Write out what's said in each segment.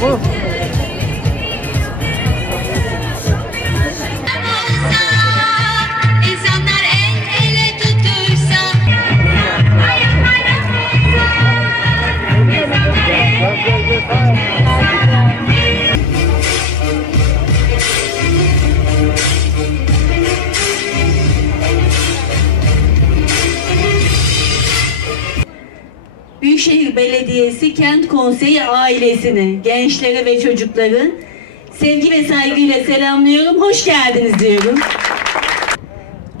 Tamam. İnsanlar el ele tutuşsa. Büyükşehir Belediyesi Kent Konseyi ailesini, gençleri ve çocukları sevgi ve saygıyla selamlıyorum. Hoş geldiniz diyorum.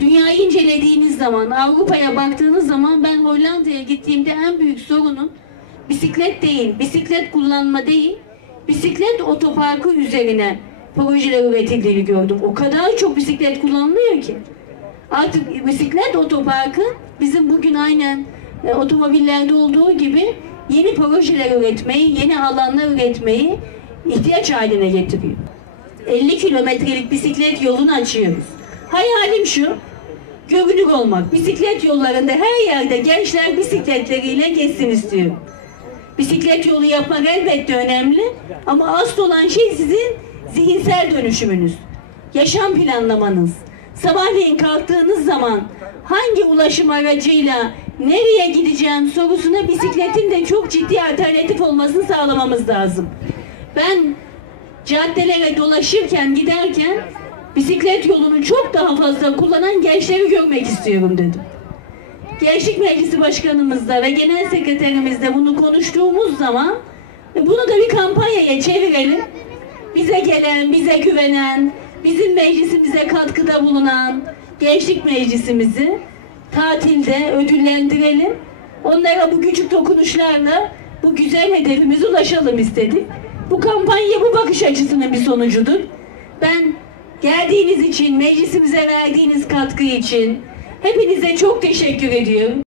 Dünyayı incelediğiniz zaman, Avrupa'ya baktığınız zaman ben Hollanda'ya gittiğimde en büyük sorunun bisiklet değil, bisiklet kullanma değil, bisiklet otoparkı üzerine projeler üretildiğini gördüm. O kadar çok bisiklet kullanılıyor ki. Artık bisiklet otoparkı bizim bugün aynen otomobillerde olduğu gibi yeni projeler üretmeyi, yeni alanlar üretmeyi ihtiyaç haline getiriyor. 50 kilometrelik bisiklet yolunu açıyoruz. Hayalim şu, görünür olmak. Bisiklet yollarında her yerde gençler bisikletleriyle geçsin istiyorum. Bisiklet yolu yapmak elbette önemli ama asıl olan şey sizin zihinsel dönüşümünüz, yaşam planlamanız. Sabahleyin kalktığınız zaman hangi ulaşım aracıyla nereye gideceğim sorusuna bisikletin de çok ciddi alternatif olmasını sağlamamız lazım. Ben caddelere dolaşırken, giderken bisiklet yolunu çok daha fazla kullanan gençleri görmek istiyorum dedim. Gençlik Meclisi Başkanımızla ve Genel Sekreterimizle bunu konuştuğumuz zaman bunu da bir kampanyaya çevirelim. Bize gelen, bize güvenen, bizim meclisimize katkıda bulunan Gençlik Meclisimizi tatilde ödüllendirelim. Onlara bu küçük dokunuşlarla bu güzel hedefimize ulaşalım istedik. Bu kampanya bu bakış açısının bir sonucudur. Ben geldiğiniz için, meclisimize verdiğiniz katkı için hepinize çok teşekkür ediyorum.